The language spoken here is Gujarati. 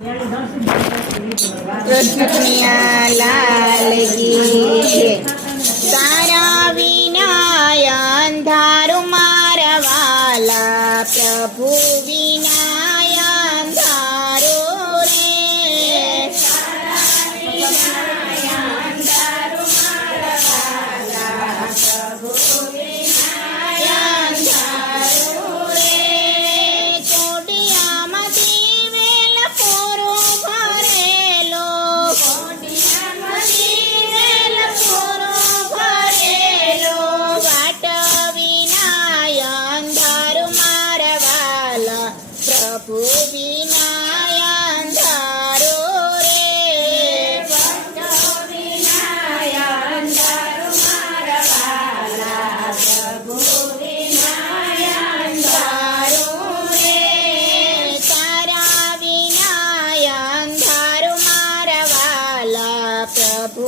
કૃષ્ણ કનૈયા લાલ કી તારા વિના અંધારું મારા વાલા પ્રભુ વિના અંધારું રે તારા વિના અંધારું મારા વાલા પ્રભુ વિના અંધારું રે ચોડિયામાં દિવેલ પૂરો ભરેલો ચોડિયામાં દિવેલ પૂરો ભરેલો વાટ વિના અંધારું મારા વાલા પ્રભુ વિના અંધારું રે વાટ વિના અંધારું મારા વાલા પ્રભુ વિના અંધારું રે તારા વિના અંધારું મારા વાલા પ્રભુ